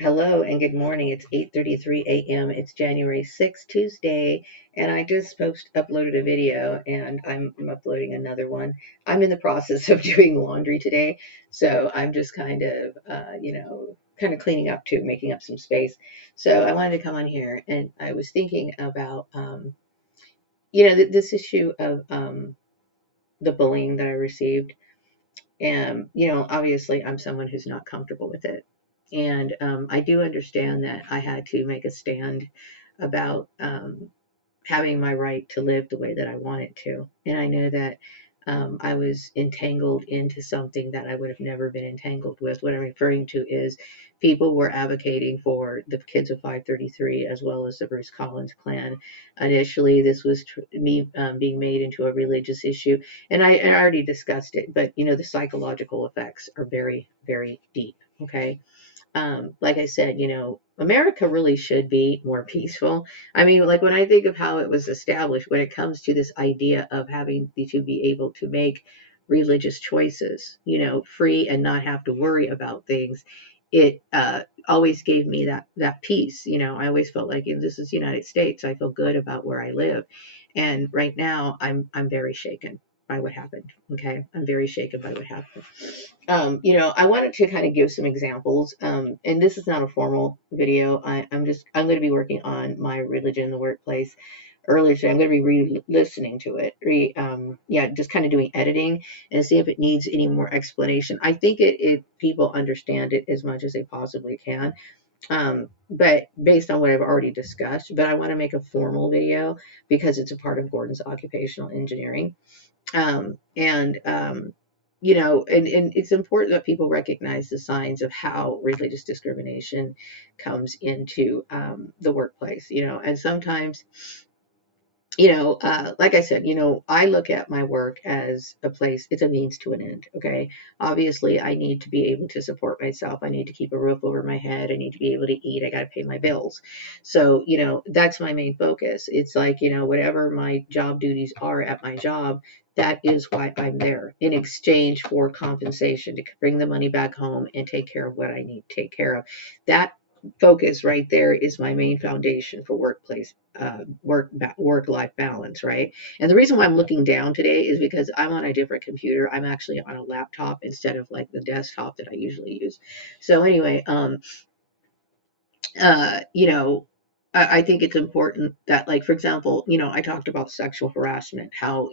Hello and good morning. It's 8:33 a.m. It's January 6th, Tuesday, and I just uploaded a video and I'm uploading another one. I'm in the process of doing laundry today, so I'm just kind of cleaning up too, making up some space. So I wanted to come on here and I was thinking about, this issue of the bullying that I received. And, obviously, I'm someone who's not comfortable with it. And I do understand that I had to make a stand about having my right to live the way that I wanted to. And I know that I was entangled into something that I would have never been entangled with. What I'm referring to is people were advocating for the kids of 533 as well as the Bruce Collins clan. Initially, this was me being made into a religious issue, and I already discussed it. But the psychological effects are very, very deep. Okay, like I said, America really should be more peaceful. I mean, like when I think of how it was established, when it comes to this idea of having to be able to make religious choices, free and not have to worry about things, it always gave me that peace. I always felt like if this is the United States, I feel good about where I live. And right now, I'm very shaken by what happened. Okay, I'm very shaken by what happened. I wanted to kind of give some examples, and this is not a formal video. I'm going to be working on my religion in the workplace earlier today. I'm going to be re-listening to it, just kind of doing editing and see if it needs any more explanation. I think it people understand it as much as they possibly can, but based on what I've already discussed. But I want to make a formal video because it's a part of Gordon's occupational engineering. And it's important that people recognize the signs of how religious discrimination comes into the workplace, and sometimes, like I said, I look at my work as a place, it's a means to an end. Okay. Obviously, I need to be able to support myself. I need to keep a roof over my head. I need to be able to eat. I got to pay my bills. So, that's my main focus. It's like, whatever my job duties are at my job, that is why I'm there in exchange for compensation to bring the money back home and take care of what I need to take care of. That focus right there is my main foundation for workplace work life balance, right? And the reason why I'm looking down today is because I'm on a different computer. I'm actually on a laptop instead of like the desktop that I usually use. So anyway, uh, you know, I think it's important that, like, for example, I talked about sexual harassment, how,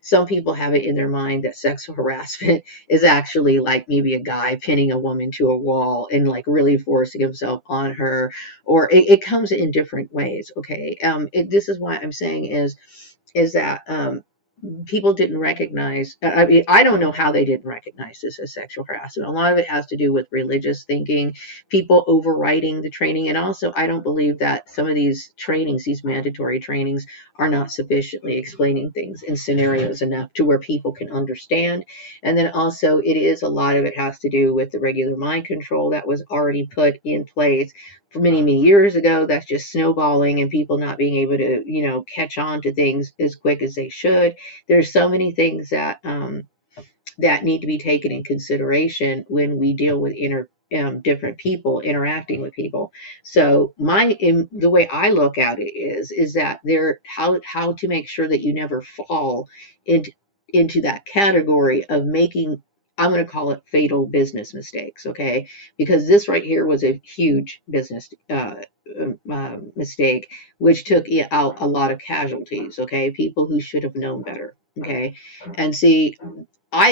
some people have it in their mind that sexual harassment is actually like maybe a guy pinning a woman to a wall and like really forcing himself on her, or it comes in different ways. Okay. This is why I'm saying is that, people didn't recognize. I mean, I don't know how they didn't recognize this as sexual harassment. A lot of it has to do with religious thinking, people overriding the training. And also, I don't believe that some of these trainings, these mandatory trainings, are not sufficiently explaining things in scenarios enough to where people can understand. And then also, it is a lot of it has to do with the regular mind control that was already put in place for many, many years ago. That's just snowballing and people not being able to, catch on to things as quick as they should. There's so many things that need to be taken in consideration when we deal with different people interacting with people. So the way I look at it is that there how to make sure that you never fall into that category of making, I'm going to call it, fatal business mistakes. Okay, because this right here was a huge business mistake, which took out a lot of casualties. Okay, people who should have known better. Okay, and see,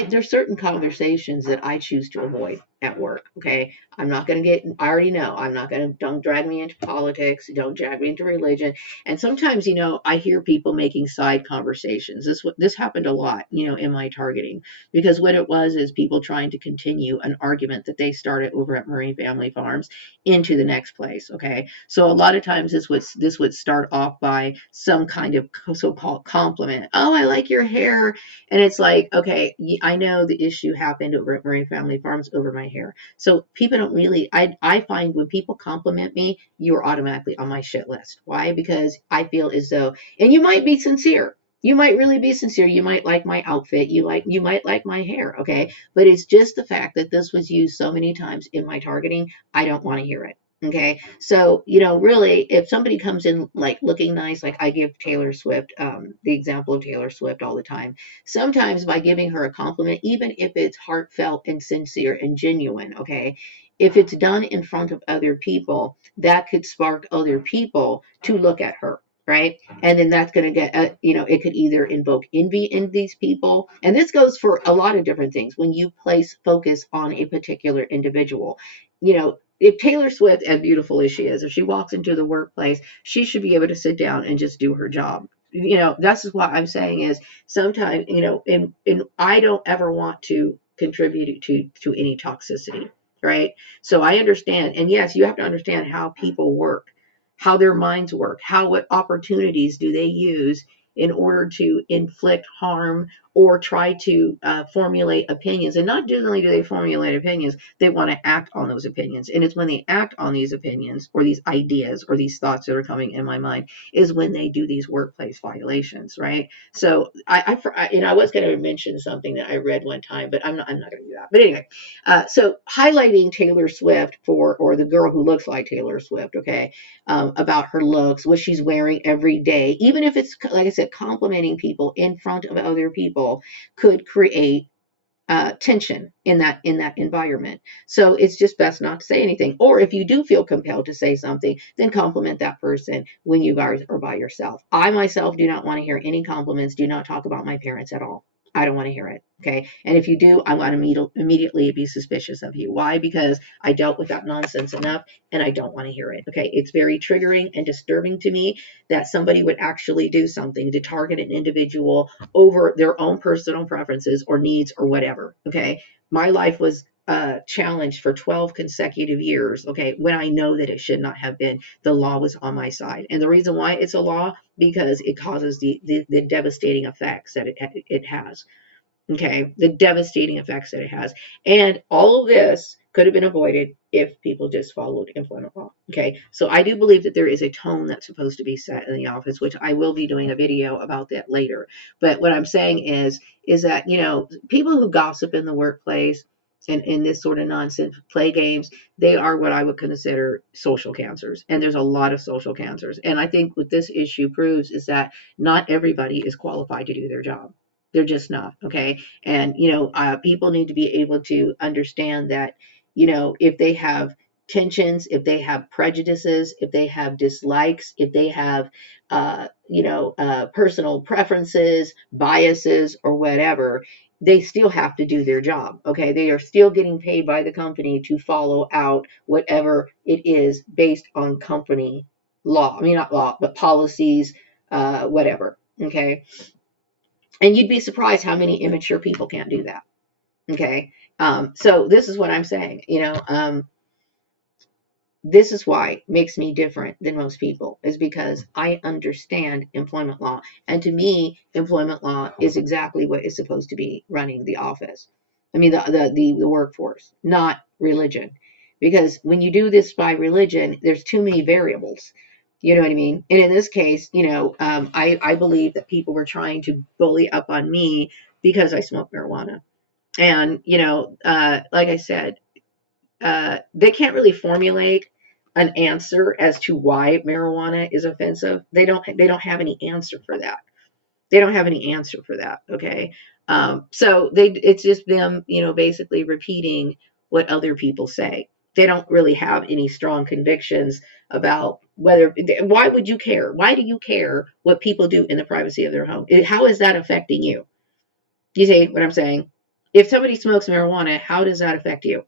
there's certain conversations that I choose to avoid at work. Okay, I'm not going to get. I already know I'm not going to. Don't drag me into politics. Don't drag me into religion. And sometimes, I hear people making side conversations. This happened a lot, in my targeting, because what it was is people trying to continue an argument that they started over at Marine Family Farms into the next place. Okay, so a lot of times this would start off by some kind of so-called compliment. Oh, I like your hair. And it's like, okay, I know the issue happened over at Marine Family Farms over my hair. So people don't really, I find when people compliment me, you're automatically on my shit list. Why? Because I feel as though, and you might be sincere. You might really be sincere. You might like my outfit. You might like my hair. Okay. But it's just the fact that this was used so many times in my targeting. I don't want to hear it. Okay. So, really, if somebody comes in like looking nice, like I give Taylor Swift, the example of Taylor Swift all the time, sometimes by giving her a compliment, even if it's heartfelt and sincere and genuine, okay, if it's done in front of other people, that could spark other people to look at her, right? And then that's going to get, it could either invoke envy in these people. And this goes for a lot of different things. When you place focus on a particular individual, if Taylor Swift, as beautiful as she is, if she walks into the workplace, she should be able to sit down and just do her job. That's what I'm saying is sometimes, and I don't ever want to contribute to any toxicity, right? So I understand. And yes, you have to understand how people work, how their minds work, what opportunities do they use in order to inflict harm or try to formulate opinions. And not only do they formulate opinions, they want to act on those opinions. And it's when they act on these opinions or these ideas or these thoughts that are coming in my mind is when they do these workplace violations, right? So I was going to mention something that I read one time, but I'm not going to do that. But anyway, so highlighting Taylor Swift or the girl who looks like Taylor Swift, okay, about her looks, what she's wearing every day, even if it's, like I said, complimenting people in front of other people could create tension in that environment. So it's just best not to say anything. Or if you do feel compelled to say something, then compliment that person when you guys are by yourself. I myself do not want to hear any compliments. Do not talk about my parents at all. I don't want to hear it. Okay. And if you do, I want to immediately be suspicious of you. Why? Because I dealt with that nonsense enough and I don't want to hear it. Okay. It's very triggering and disturbing to me that somebody would actually do something to target an individual over their own personal preferences or needs or whatever. Okay. My life was challenged for 12 consecutive years. Okay. When I know that it should not have been, the law was on my side. And the reason why it's a law, because it causes the devastating effects that it has. Okay, the devastating effects that it has. And all of this could have been avoided if people just followed employment law. Okay, so I do believe that there is a tone that's supposed to be set in the office, which I will be doing a video about that later. But what I'm saying is that, people who gossip in the workplace and in this sort of nonsense play games, they are what I would consider social cancers. And there's a lot of social cancers. And I think what this issue proves is that not everybody is qualified to do their job. They're just not. Okay. And, people need to be able to understand that, if they have tensions, if they have prejudices, if they have dislikes, if they have, personal preferences, biases, or whatever, they still have to do their job. Okay. They are still getting paid by the company to follow out whatever it is based on company law. I mean, not law, but policies, whatever. Okay. And you'd be surprised how many immature people can't do that. Okay. So this is what I'm saying. This is why it makes me different than most people, is because I understand employment law. And to me, employment law is exactly what is supposed to be running the office. I mean, the workforce, not religion. Because when you do this by religion, there's too many variables. You know what I mean? And in this case, I believe that people were trying to bully up on me because I smoke marijuana. And, like I said, they can't really formulate an answer as to why marijuana is offensive. They don't have any answer for that. They don't have any answer for that. Okay. So it's just them, basically repeating what other people say. They don't really have any strong convictions about why would you care? Why do you care what people do in the privacy of their home? How is that affecting you? Do you see what I'm saying? If somebody smokes marijuana, how does that affect you?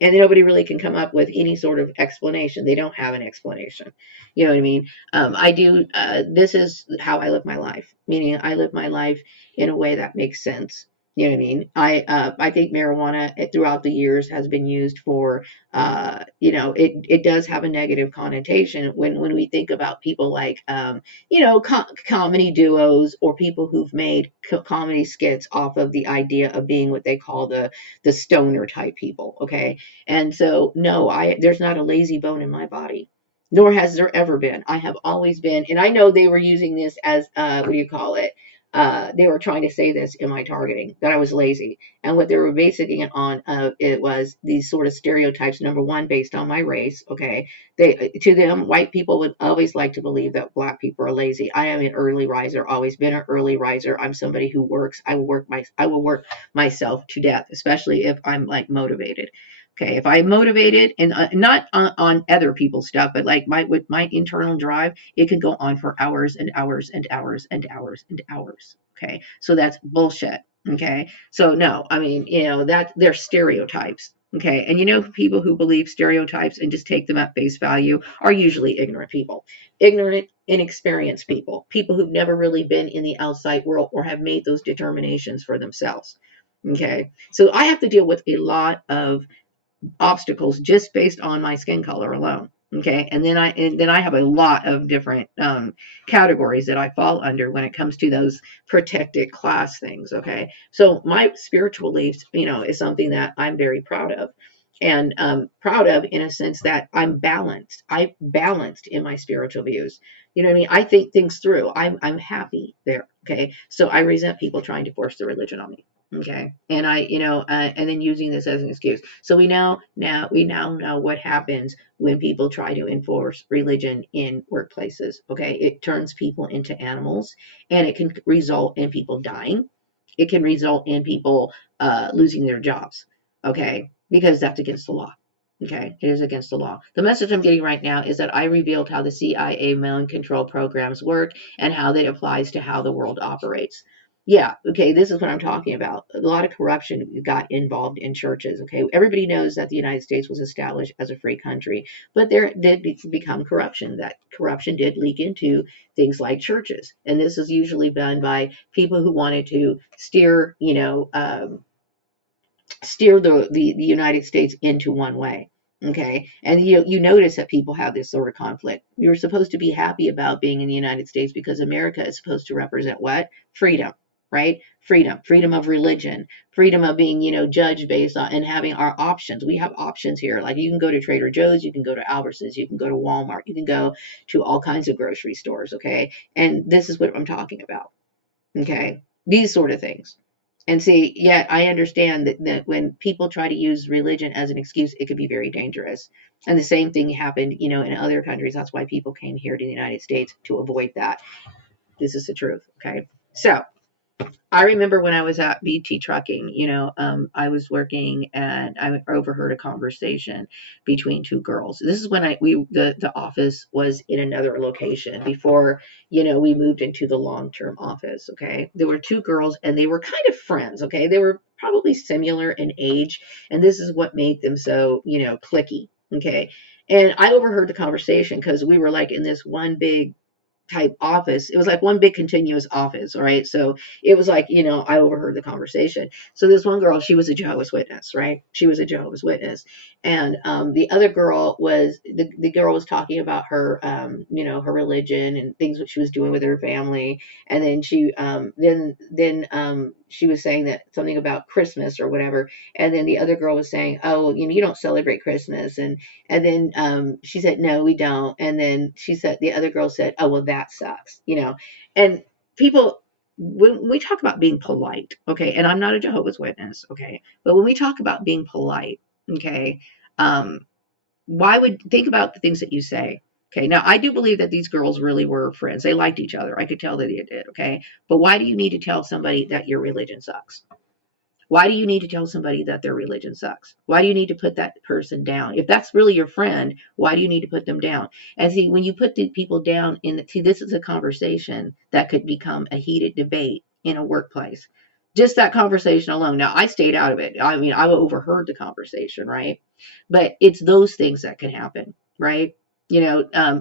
And nobody really can come up with any sort of explanation. They don't have an explanation. You know what I mean? I do. This is how I live my life, meaning I live my life in a way that makes sense. You know what I mean? I think marijuana throughout the years has been used for, it does have a negative connotation when we think about people like, comedy duos or people who've made comedy skits off of the idea of being what they call the stoner type people. Okay. And so, no, there's not a lazy bone in my body, nor has there ever been. I have always been, and I know they were using this as, what do you call it? they were trying to say this in my targeting, that I was lazy. And what they were basing it on, it was these sort of stereotypes. Number one, based on my race. Okay, to them, white people would always like to believe that black people are lazy. I am an early riser, always been an early riser. I'm somebody who works. I will work myself to death, especially if I'm like motivated. Okay, if I'm motivated and not on other people's stuff, but like with my internal drive, it can go on for hours and hours and hours and hours and hours. Okay, so that's bullshit. Okay, so no, I mean, that they're stereotypes. Okay, and people who believe stereotypes and just take them at face value are usually ignorant people, ignorant, inexperienced people who've never really been in the outside world or have made those determinations for themselves. Okay, so I have to deal with a lot of obstacles just based on my skin color alone. Okay, and then I have a lot of different categories that I fall under when it comes to those protected class things. Okay, so my spiritual beliefs, is something that I'm very proud of, and proud of in a sense that I'm balanced. I'm balanced in my spiritual views. You know what I mean? I think things through. I'm happy there. Okay, so I resent people trying to force the religion on me. Okay, and and then using this as an excuse. So we now know what happens when people try to enforce religion in workplaces. Okay, it turns people into animals, and it can result in people dying. It can result in people losing their jobs. Okay, because that's against the law. Okay, it is against the law. The message I'm getting right now is that I revealed how the CIA mind control programs work and how that applies to how the world operates. Yeah, okay, this is what I'm talking about. A lot of corruption got involved in churches, okay? Everybody knows that the United States was established as a free country, but there did become corruption. That corruption did leak into things like churches. And this is usually done by people who wanted to steer the United States into one way. Okay. And you notice that people have this sort of conflict. You're supposed to be happy about being in the United States because America is supposed to represent what? Freedom, right? Freedom of religion, freedom of being, judged based on and having our options. We have options here. Like you can go to Trader Joe's, you can go to Albertsons, you can go to Walmart, you can go to all kinds of grocery stores. Okay. And this is what I'm talking about. Okay. These sort of things. And see, yet I understand that when people try to use religion as an excuse, it could be very dangerous. And the same thing happened, in other countries. That's why people came here to the United States to avoid that. This is the truth. Okay. So I remember when I was at BT Trucking, I was working and I overheard a conversation between two girls. This is when the office was in another location before, we moved into the long-term office. Okay. There were two girls and they were kind of friends. Okay. They were probably similar in age. And this is what made them so, clicky. Okay. And I overheard the conversation because we were like in this one big type office. It was like one big continuous office, all right? So it was like, I overheard the conversation. So this one girl, she was a Jehovah's Witness, right? She was a Jehovah's Witness. And the other girl was, the girl was talking about her, her religion and things that she was doing with her family. And then she was saying that something about Christmas or whatever. And then the other girl was saying, oh, you don't celebrate Christmas. And then she said, no, we don't. And then the other girl said, oh, well, that sucks, And people, when we talk about being polite, okay, and I'm not a Jehovah's Witness, okay, but when we talk about being polite, okay, think about the things that you say. Okay, now I do believe that these girls really were friends. They liked each other. I could tell that they did, okay? But why do you need to tell somebody that your religion sucks? Why do you need to tell somebody that their religion sucks? Why do you need to put that person down? If that's really your friend, why do you need to put them down? And see, when you put the people down this is a conversation that could become a heated debate in a workplace. Just that conversation alone. Now, I stayed out of it. I mean, I overheard the conversation, right? But it's those things that can happen, right?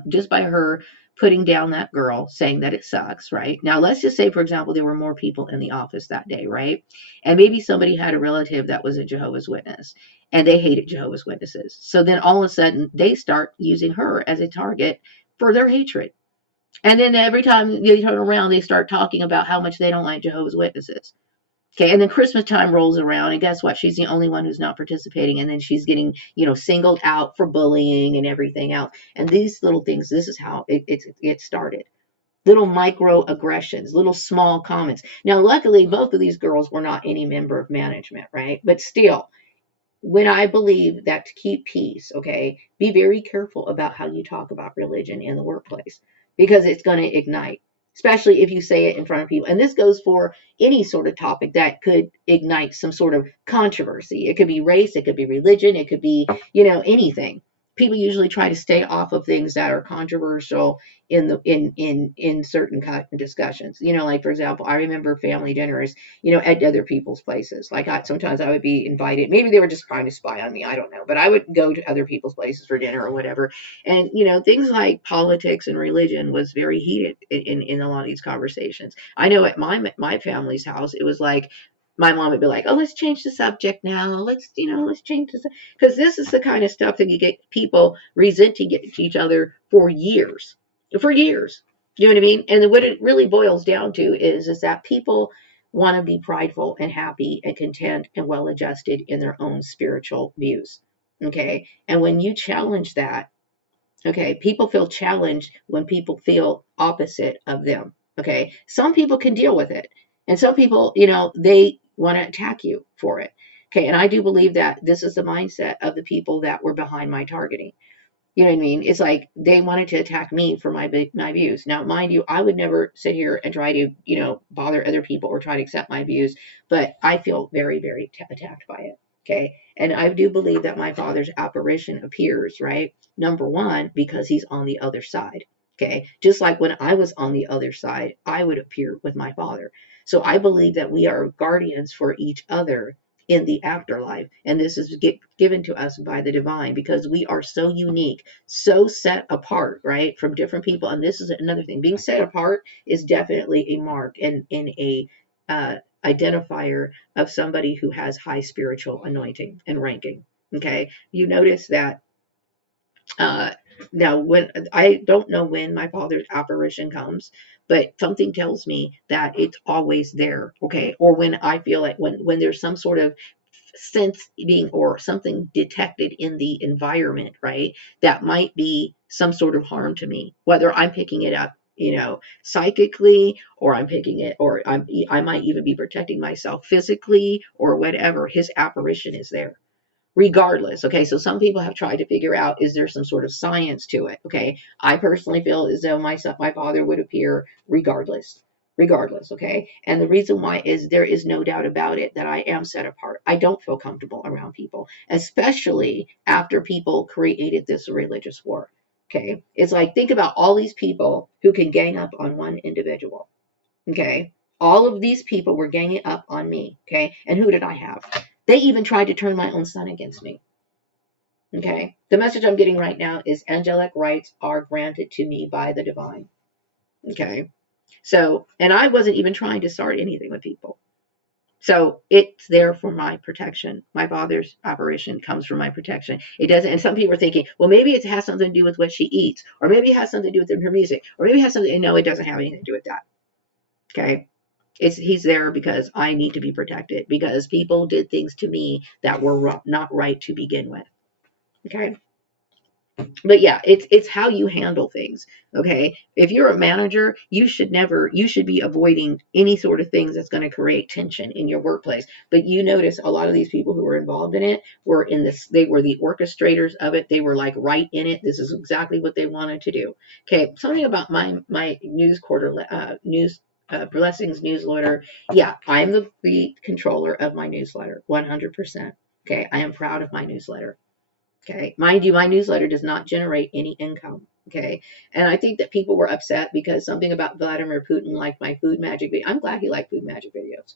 Just by her putting down that girl, saying that it sucks, right? Now, let's just say, for example, there were more people in the office that day, right? And maybe somebody had a relative that was a Jehovah's Witness and they hated Jehovah's Witnesses. So then all of a sudden they start using her as a target for their hatred. And then every time they turn around, they start talking about how much they don't like Jehovah's Witnesses. Okay, and then Christmas time rolls around, and guess what? She's the only one who's not participating, and then she's getting, singled out for bullying and everything else. And these little things, this is how it started. little microaggressions, little small comments. Now, luckily, both of these girls were not any member of management, right? But still, when I believe that to keep peace, okay, be very careful about how you talk about religion in the workplace because it's going to ignite, especially if you say it in front of people. And this goes for any sort of topic that could ignite some sort of controversy. It could be race, it could be religion, it could be, anything. People usually try to stay off of things that are controversial in certain discussions. Like for example, I remember family dinners at other people's places. Like sometimes I would be invited. Maybe they were just trying to spy on me. I don't know. But I would go to other people's places for dinner or whatever. And, things like politics and religion was very heated in a lot of these conversations. I know at my family's house, it was like, my mom would be like, "Oh, let's change the subject now. Let's change this," because this is the kind of stuff that you get people resenting each other for years, for years. You know what I mean? And what it really boils down to is that people want to be prideful and happy and content and well adjusted in their own spiritual views. Okay. And when you challenge that, okay, people feel challenged when people feel opposite of them. Okay. Some people can deal with it. And some people, they want to attack you for it. Okay. And I do believe that this is the mindset of the people that were behind my targeting. You know what I mean? It's like they wanted to attack me for my views. Now, mind you, I would never sit here and try to, bother other people or try to accept my views, but I feel very, very attacked by it. Okay. And I do believe that my father's apparition appears, right? Number one, because he's on the other side. Okay. Just like when I was on the other side, I would appear with my father. So I believe that we are guardians for each other in the afterlife. And this is given to us by the divine because we are so unique, so set apart, right, from different people. And this is another thing. Being set apart is definitely a mark and a identifier of somebody who has high spiritual anointing and ranking. Okay. You notice that uh, now, when I don't know when my father's apparition comes, but something tells me that it's always there. Okay. Or when I feel like when there's some sort of sense being or something detected in the environment, right, that might be some sort of harm to me, whether I'm picking it up, psychically, or I'm picking it, or I might even be protecting myself physically or whatever. His apparition is there regardless. Okay, so some people have tried to figure out, is there some sort of science to it? Okay, I personally feel as though my father would appear regardless. Okay, and the reason why is there is no doubt about it that I am set apart. I don't feel comfortable around people, especially after people created this religious war. Okay, it's like, think about all these people who can gang up on one individual. Okay, all of these people were ganging up on me. Okay, and who did I have? They even tried to turn my own son against me. Okay. The message I'm getting right now is angelic rights are granted to me by the divine. Okay. So, and I wasn't even trying to start anything with people. So it's there for my protection. My father's apparition comes from my protection. It doesn't, and some people are thinking, well, maybe it has something to do with what she eats, or maybe it has something to do with her music, or maybe it has something, and no, it doesn't have anything to do with that. Okay. He's there because I need to be protected because people did things to me that were not right to begin with. Okay. But yeah, it's how you handle things. Okay. If you're a manager, you should be avoiding any sort of things that's going to create tension in your workplace. But you notice a lot of these people who were involved in it were they were the orchestrators of it. They were like right in it. This is exactly what they wanted to do. Okay. Something about my news blessings newsletter. Yeah, I'm the controller of my newsletter 100%. Okay. I am proud of my newsletter. Okay. Mind you, my newsletter does not generate any income. Okay. And I think that people were upset because something about Vladimir Putin liked my food magic video. I'm glad he liked food magic videos.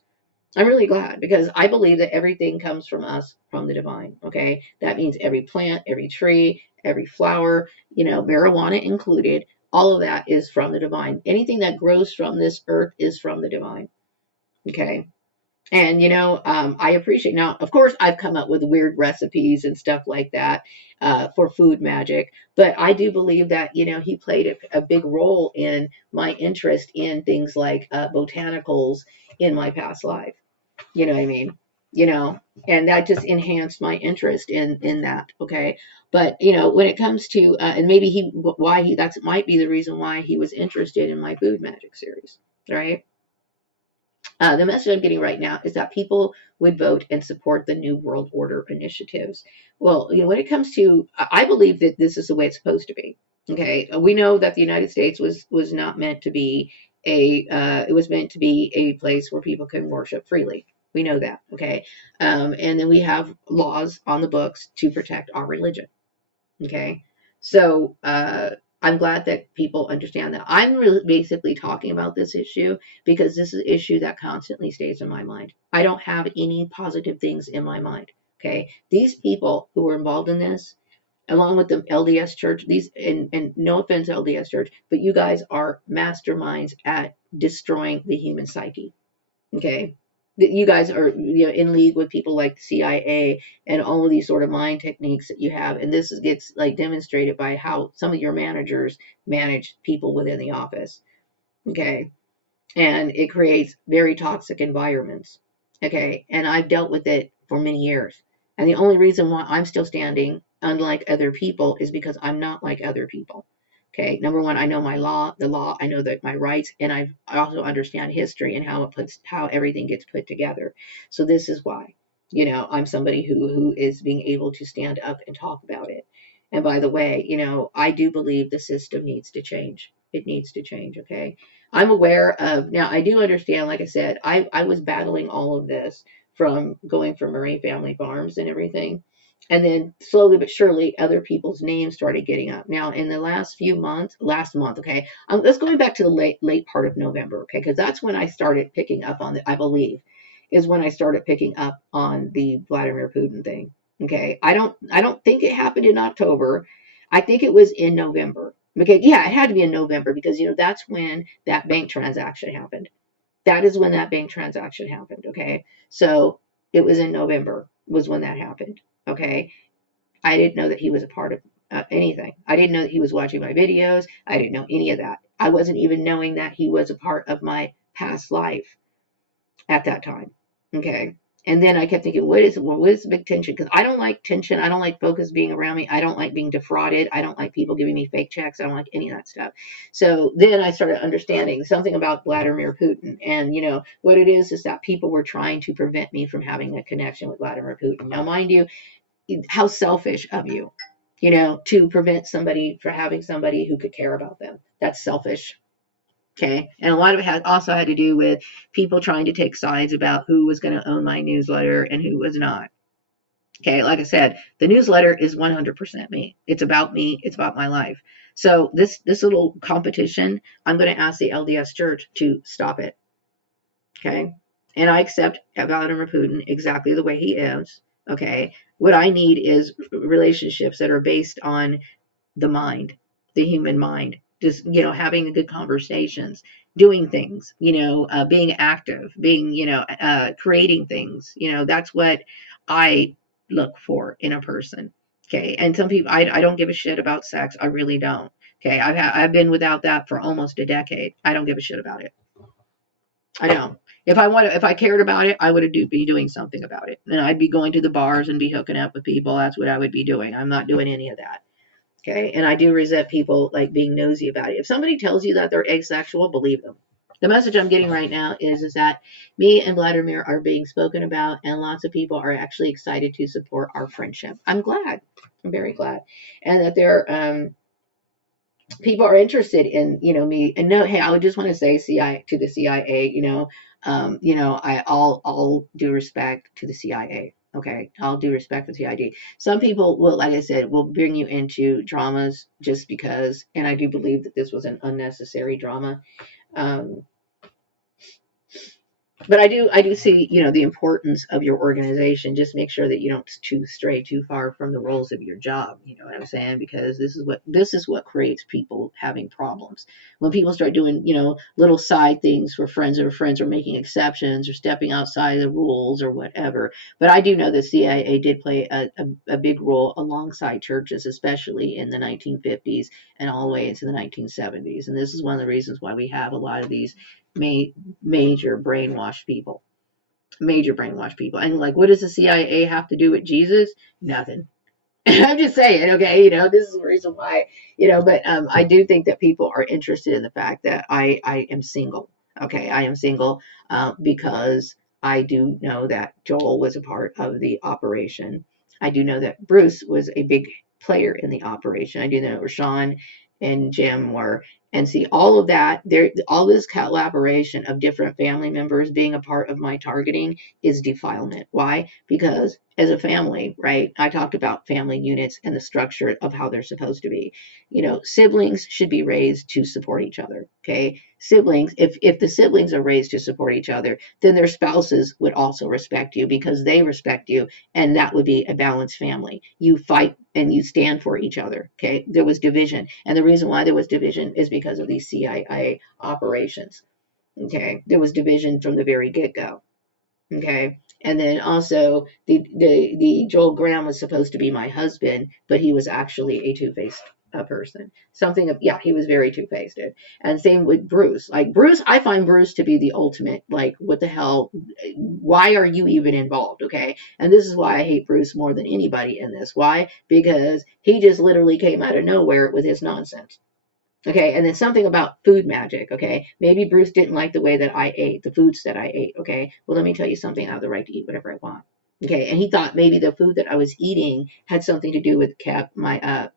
I'm really glad because I believe that everything comes from us, from the divine. Okay. That means every plant, every tree, every flower, marijuana included, all of that is from the divine. Anything that grows from this earth is from the divine. Okay. And I appreciate, now of course I've come up with weird recipes and stuff like that for food magic, but I do believe that he played a big role in my interest in things like botanicals in my past life. You know what I mean? you know, and that just enhanced my interest in that. Okay, but you know, when it comes to and maybe why he that's might be the reason why he was interested in my food magic series, right? The message I'm getting right now is that people would vote and support the New World Order initiatives. Well, you know, when it comes to, I believe that this is the way it's supposed to be. Okay, we know that the United States was not meant to be it was meant to be a place where people can worship freely. We know that. Okay, and then we have laws on the books to protect our religion. Okay. So I'm glad that people understand that. I'm really basically talking about this issue because this is an issue that constantly stays in my mind. I don't have any positive things in my mind. Okay. These people who were involved in this, along with the LDS church, and no offense, LDS church, but you guys are masterminds at destroying the human psyche. Okay, that you guys are, you know, in league with people like the CIA and all of these sort of mind techniques that you have, and gets like demonstrated by how some of your managers manage people within the office. Okay, and it creates very toxic environments. Okay, and I've dealt with it for many years. And the only reason why I'm still standing, unlike other people, is because I'm not like other people. Okay, number one, I know the law, I know that my rights, and I also understand history and how everything gets put together. So this is why, you know, I'm somebody who is being able to stand up and talk about it. And by the way, you know, I do believe the system needs to change. It needs to change. Okay, I'm aware of, now I do understand, like I said, I was battling all of this from going from Marine Family Farms and everything. And then slowly but surely, other people's names started getting up. Now, in the last month, okay, let's go back to the late part of November, okay, because that's when I started picking up on I believe, is when I started picking up on the Vladimir Putin thing. Okay, I don't think it happened in October. I think it was in November. Okay, yeah, it had to be in November because you know that's when that bank transaction happened. That is when that bank transaction happened. Okay, so it was in November was when that happened. Okay, I didn't know that he was a part of anything. I didn't know that he was watching my videos. I didn't know any of that. I wasn't even knowing that he was a part of my past life at that time. Okay. And then I kept thinking, what is the big tension? Because I don't like tension. I don't like focus being around me. I don't like being defrauded. I don't like people giving me fake checks. I don't like any of that stuff. So then I started understanding something about Vladimir Putin. And, you know, what it is that people were trying to prevent me from having a connection with Vladimir Putin. Now, mind you, how selfish of you, you know, to prevent somebody from having somebody who could care about them. That's selfish. Okay. And a lot of it also had to do with people trying to take sides about who was going to own my newsletter and who was not. Okay. Like I said, the newsletter is 100% me. It's about me. It's about my life. So this little competition, I'm going to ask the LDS Church to stop it. Okay. And I accept Vladimir Putin exactly the way he is. Okay. What I need is relationships that are based on the mind, the human mind, just, you know, having good conversations, doing things, you know, being active, being, you know, creating things, you know, that's what I look for in a person. Okay. And some people, I don't give a shit about sex. I really don't. Okay. I've been without that for almost a decade. I don't give a shit about it. I don't. If I cared about it, I would be doing something about it. And I'd be going to the bars and be hooking up with people. That's what I would be doing. I'm not doing any of that. Okay. And I do resent people like being nosy about it. If somebody tells you that they're asexual, believe them. The message I'm getting right now is that me and Vladimir are being spoken about, and lots of people are actually excited to support our friendship. I'm glad. I'm very glad. And that people are interested in, you know, me. And no, hey, I would just want to say CIA to the CIA, you know, all due respect to the CIA. Okay, all due respect to the CID. Some people will, like I said, will bring you into dramas just because, and I do believe that this was an unnecessary drama. Um, but I do see, you know, the importance of your organization. Just make sure that you don't stray too far from the roles of your job. You know what I'm saying? Because this is what creates people having problems. When people start doing, you know, little side things for friends or making exceptions or stepping outside the rules or whatever. But I do know the CIA did play a big role alongside churches, especially in the 1950s and all the way into the 1970s. And this is one of the reasons why we have a lot of these major brainwashed people. Major brainwash people. And like, what does the CIA have to do with Jesus? Nothing. I'm just saying, okay, this is the reason why, but I do think that people are interested in the fact that I am single. Okay, I am single because I do know that Joel was a part of the operation. I do know that Bruce was a big player in the operation. I do know Rashawn and Jim were. And see, all of that, there, all this collaboration of different family members being a part of my targeting is defilement. Why? Because as a family, right? I talked about family units and the structure of how they're supposed to be. Siblings should be raised to support each other. Okay. Siblings, if the siblings are raised to support each other, then their spouses would also respect you because they respect you, and that would be a balanced family. You fight and you stand for each other. Okay. There was division. And the reason why there was division is because of these CIA operations. Okay. There was division from the very get-go. Okay. And then also the Joel Graham was supposed to be my husband, but he was actually a two-faced person. Something of, yeah, he was very two-faced. And same with Bruce. Like Bruce, I find Bruce to be the ultimate, like, what the hell? Why are you even involved? Okay. And this is why I hate Bruce more than anybody in this. Why? Because he just literally came out of nowhere with his nonsense. Okay, and then something about food magic. Okay, maybe Bruce didn't like the way that I ate, the foods that I ate. Okay, well, let me tell you something. I have the right to eat whatever I want. Okay, and he thought maybe the food that I was eating had something to do with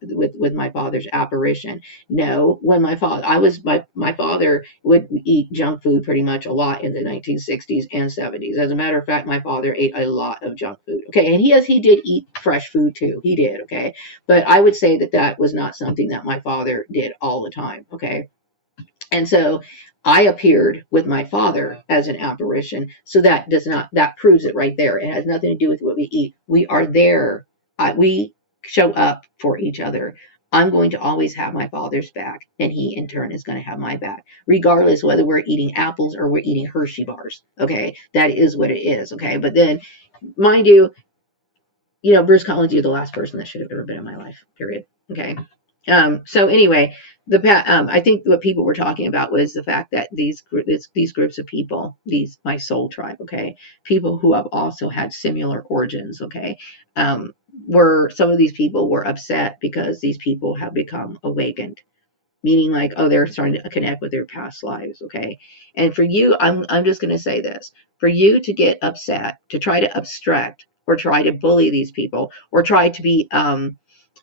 with my father's apparition. No, when my father would eat junk food pretty much a lot in the 1960s and 70s. As a matter of fact, my father ate a lot of junk food. Okay, and he did eat fresh food too. He did. Okay, but I would say that that was not something that my father did all the time. Okay. And so I appeared with my father as an apparition. So that proves it right there. It has nothing to do with what we eat. We are there. We show up for each other. I'm going to always have my father's back, and he in turn is going to have my back, regardless whether we're eating apples or we're eating Hershey bars. Okay. That is what it is. Okay. But then, mind you, Bruce Collins, you're the last person that should have ever been in my life, period. Okay. So anyway, I think what people were talking about was the fact that these groups of people, my soul tribe, okay, people who have also had similar origins, okay, were some of these people were upset because these people have become awakened, meaning like, oh, they're starting to connect with their past lives, okay. And for you, I'm just going to say this: for you to get upset, to try to abstract or try to bully these people or try to be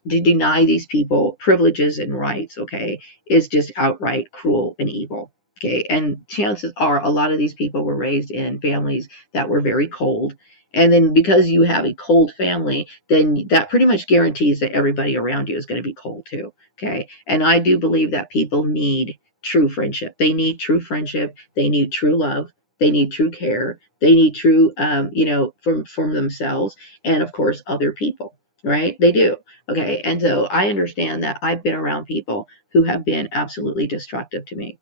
to deny these people privileges and rights, okay, is just outright cruel and evil. Okay. And chances are a lot of these people were raised in families that were very cold. And then because you have a cold family, then that pretty much guarantees that everybody around you is going to be cold too. Okay. And I do believe that people need true friendship. They need true friendship. They need true love. They need true care. They need true, from themselves and, of course, other people. Right? They do. Okay. And so I understand that I've been around people who have been absolutely destructive to me.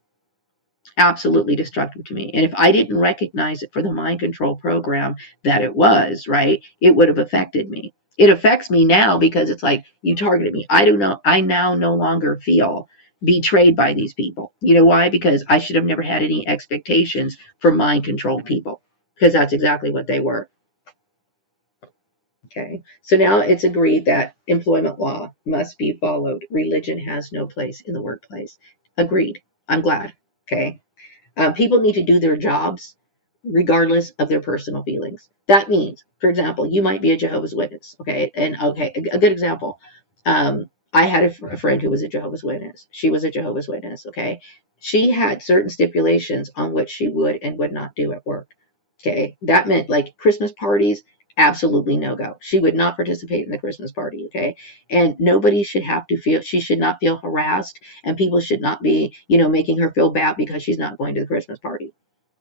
Absolutely destructive to me. And if I didn't recognize it for the mind control program that it was, right, it would have affected me. It affects me now because it's like you targeted me. I do not, I now no longer feel betrayed by these people. You know why? Because I should have never had any expectations for mind control people because that's exactly what they were. Okay, so now it's agreed that employment law must be followed. Religion has no place in the workplace. Agreed. I'm glad. Okay. People need to do their jobs regardless of their personal feelings. That means, for example, you might be a Jehovah's Witness. Okay. And okay, a good example. I had a friend who was a Jehovah's Witness. She was a Jehovah's Witness. Okay. She had certain stipulations on what she would and would not do at work. Okay. That meant like Christmas parties, absolutely no go. She would not participate in the Christmas party. Okay. And nobody should have to feel, she should not feel harassed, and people should not be, making her feel bad because she's not going to the Christmas party.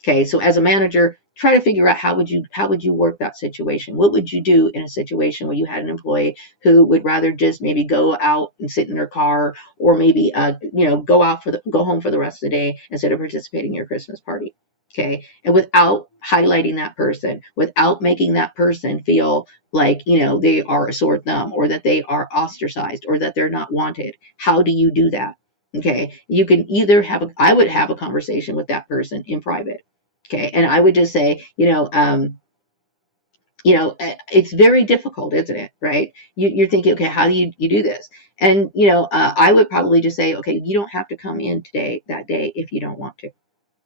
Okay. So as a manager, try to figure out how would you work that situation? What would you do in a situation where you had an employee who would rather just maybe go out and sit in their car, or maybe, go home for the rest of the day instead of participating in your Christmas party? Okay. And without highlighting that person, without making that person feel like, they are a sore thumb, or that they are ostracized, or that they're not wanted. How do you do that? Okay. You can either I would have a conversation with that person in private. Okay. And I would just say, it's very difficult, isn't it? Right? You're thinking, okay, how do you do this? And, I would probably just say, okay, you don't have to come in that day, if you don't want to.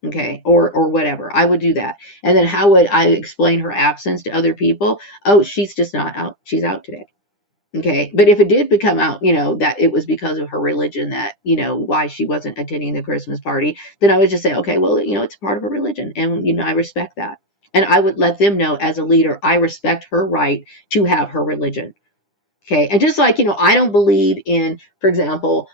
Okay. Or whatever. I would do that. And then how would I explain her absence to other people? Oh, she's just not out. She's out today. Okay. But if it did become out, that it was because of her religion, that, why she wasn't attending the Christmas party, then I would just say, okay, well, it's a part of her religion. And, I respect that. And I would let them know, as a leader, I respect her right to have her religion. Okay. And just like, I don't believe in, for example,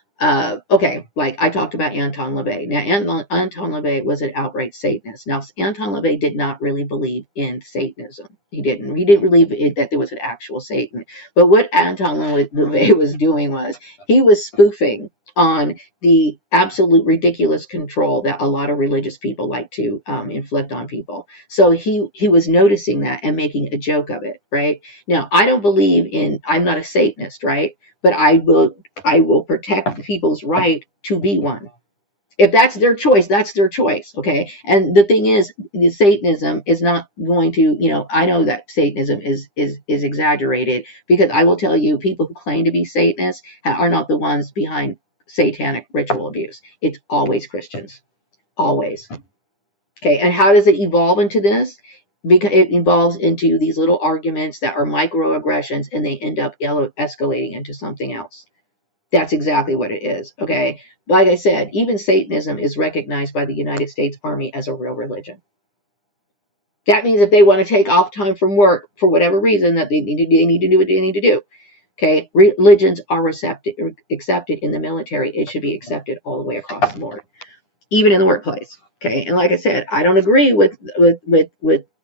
okay, like I talked about Anton LaVey. Now, Anton LaVey was an outright Satanist. Now, Anton LaVey did not really believe in Satanism. He didn't. He didn't believe that there was an actual Satan. But what Anton LaVey was doing was he was spoofing on the absolute ridiculous control that a lot of religious people like to inflict on people. So he was noticing that and making a joke of it, right? Now, I don't believe in, I'm not a Satanist, right? But I will protect people's right to be one. If that's their choice, that's their choice, okay? And the thing is, the Satanism is not going to, I know that Satanism is exaggerated, because I will tell you, people who claim to be Satanists are not the ones behind satanic ritual abuse. It's always Christians, always. Okay, and how does it evolve into this? Because it evolves into these little arguments that are microaggressions, and they end up escalating into something else. That's exactly what it is. Okay, like I said, even Satanism is recognized by the United States Army as a real religion. That means if they want to take off time from work for whatever reason, that they need to do what they need to do. Okay, religions are accepted in the military. It should be accepted all the way across the board, even in the workplace. Okay, and like I said, I don't agree with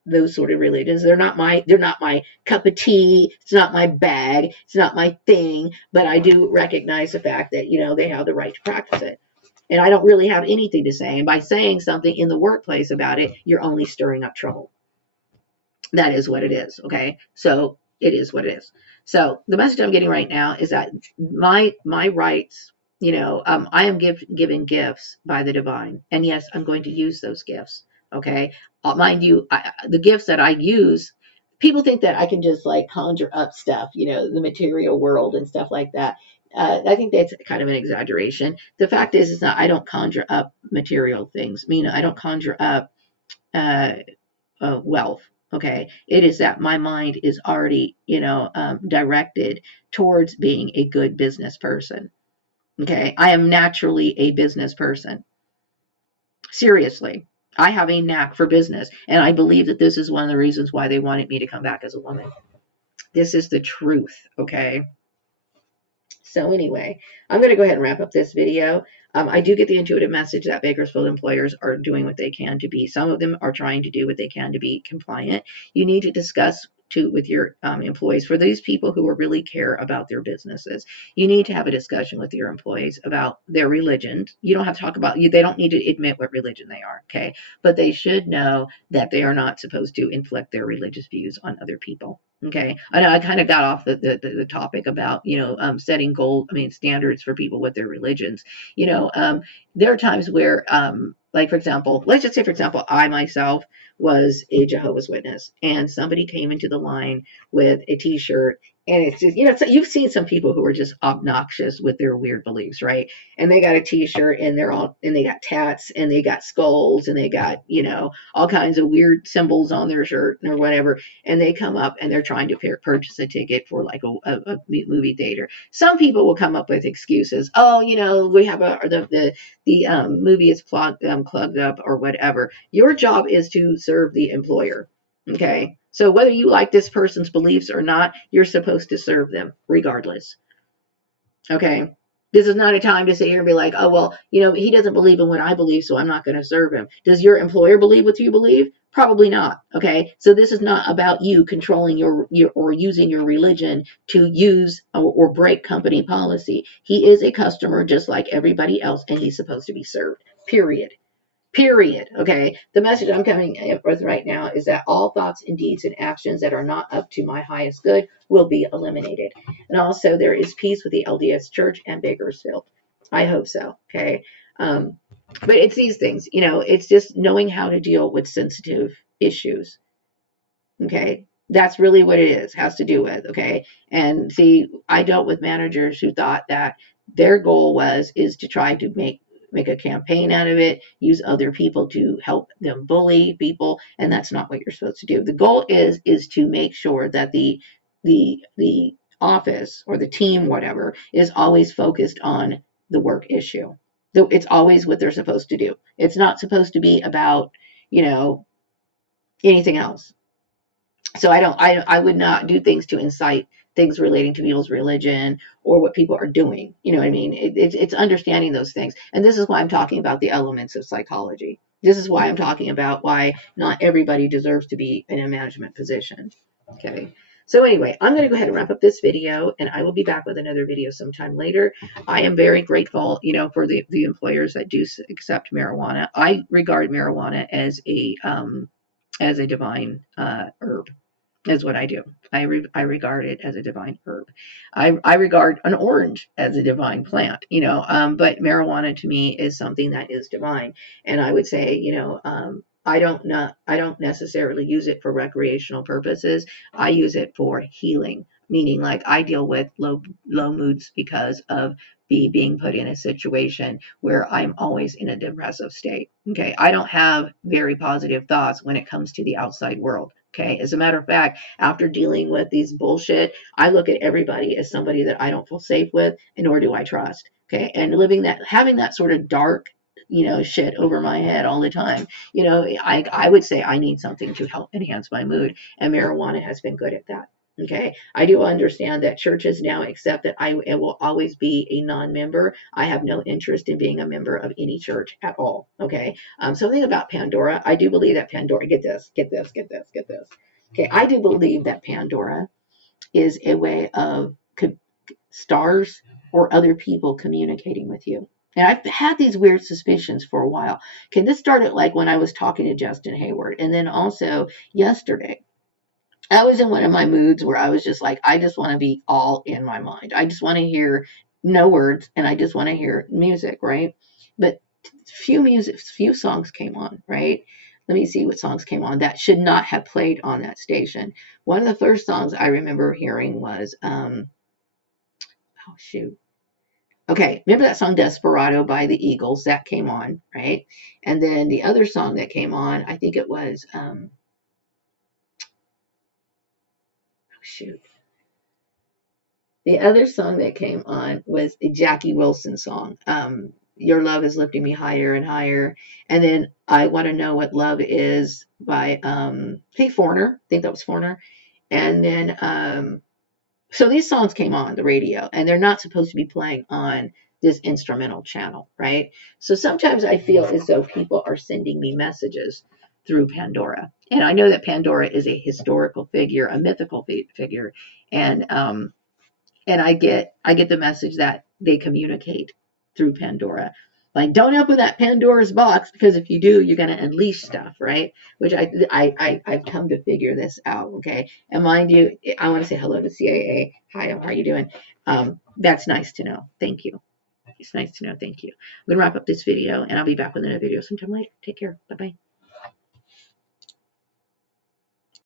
those sort of religions. They're not my cup of tea. It's not my bag. It's not my thing. But I do recognize the fact that they have the right to practice it, and I don't really have anything to say. And by saying something in the workplace about it, you're only stirring up trouble. That is what it is. Okay, so it is what it is. So the message I'm getting right now is that my rights, I am given gifts by the divine, and yes, I'm going to use those gifts. Okay, mind you, the gifts that I use, people think that I can just like conjure up stuff, the material world and stuff like that. I think that's kind of an exaggeration. The fact is that I don't conjure up material things. I don't conjure up uh, wealth. Okay, it is that my mind is already, directed towards being a good business person. Okay, I am naturally a business person. Seriously, I have a knack for business, and I believe that this is one of the reasons why they wanted me to come back as a woman. This is the truth. Okay. So anyway, I'm going to go ahead and wrap up this video. I do get the intuitive message that Bakersfield employers are doing what they can to be. Some of them are trying to do what they can to be compliant. You need to discuss with your employees. For these people who really care about their businesses, you need to have a discussion with your employees about their religion. You don't have to talk about you. They don't need to admit what religion they are, okay? But they should know that they are not supposed to inflict their religious views on other people. Okay, I know I kind of got off the topic about setting standards for people with their religions. There are times where like for example, let's just say for example, I myself was a Jehovah's Witness, and somebody came into the line with a T-shirt. And it's just, so you've seen some people who are just obnoxious with their weird beliefs, right? And they got a T-shirt, and they got tats, and they got skulls, and they got, all kinds of weird symbols on their shirt or whatever. And they come up and they're trying to purchase a ticket for like a movie theater. Some people will come up with excuses. Oh, we have the movie is plugged up or whatever. Your job is to serve the employer. Okay. So whether you like this person's beliefs or not, you're supposed to serve them regardless. Okay. This is not a time to sit here and be like, oh, well, he doesn't believe in what I believe, so I'm not going to serve him. Does your employer believe what you believe? Probably not. Okay. So this is not about you controlling your or using your religion to use or break company policy. He is a customer just like everybody else, and he's supposed to be served. Period. Period. Okay. The message I'm coming with right now is that all thoughts and deeds and actions that are not up to my highest good will be eliminated. And also, there is peace with the LDS Church and Bakersfield. I hope so. Okay. But it's these things, it's just knowing how to deal with sensitive issues. Okay. That's really what it is, has to do with. Okay. And see, I dealt with managers who thought that their goal is to try to make a campaign out of it, use other people to help them bully people, and that's not what you're supposed to do. The goal is to make sure that the office or the team, whatever, is always focused on the work issue. So it's always what they're supposed to do. It's not supposed to be about, you know, anything else. So I would not do things to incite things relating to people's religion or what people are doing. You know what I mean? It's understanding those things. And this is why I'm talking about the elements of psychology. This is why I'm talking about why not everybody deserves to be in a management position. Okay. So anyway, I'm going to go ahead and wrap up this video, and I will be back with another video sometime later. I am very grateful, for the employers that do accept marijuana. I regard marijuana as a divine herb, is what I do. I regard it as a divine herb. I regard an orange as a divine plant, but marijuana to me is something that is divine. And I would say, I don't necessarily use it for recreational purposes. I use it for healing, meaning like I deal with low moods because of being put in a situation where I'm always in a depressive state. Okay. I don't have very positive thoughts when it comes to the outside world. Okay. As a matter of fact, after dealing with these bullshit, I look at everybody as somebody that I don't feel safe with, and nor do I trust. Okay. And having that sort of dark, shit over my head all the time, I would say I need something to help enhance my mood. And marijuana has been good at that. Okay. I do understand that churches now accept that I will always be a non-member. I have no interest in being a member of any church at all. Okay. Something about Pandora. I do believe that Pandora, get this, get this, get this, get this. Okay. I do believe that Pandora is a way of stars or other people communicating with you. And I've had these weird suspicions for a while. Okay. This started like when I was talking to Justin Hayward. And then also yesterday, I was in one of my moods where I was just like, I just want to be all in my mind. I just want to hear no words, and I just want to hear music, right? But few songs came on, right? Let me see what songs came on that should not have played on that station. One of the first songs I remember hearing was, oh shoot. Okay, remember that song Desperado by the Eagles? That came on, right? And then the other song that came on, I think it was, oh shoot. The other song that came on was a Jackie Wilson song. Your Love is Lifting Me Higher and Higher. And then I Want to Know What Love Is by Hey Foreigner. I think that was Foreigner. And then so these songs came on the radio, and they're not supposed to be playing on this instrumental channel, right? So sometimes I feel as though people are sending me messages through Pandora. And I know that Pandora is a historical figure, a mythical figure. And I get the message that they communicate through Pandora. Like, don't open that Pandora's box, because if you do, you're going to unleash stuff, right? Which I've come to figure this out, okay? And mind you, I want to say hello to CAA. Hi, how are you doing? That's nice to know. Thank you. It's nice to know. Thank you. I'm going to wrap up this video, and I'll be back with another video sometime later. Take care. Bye-bye.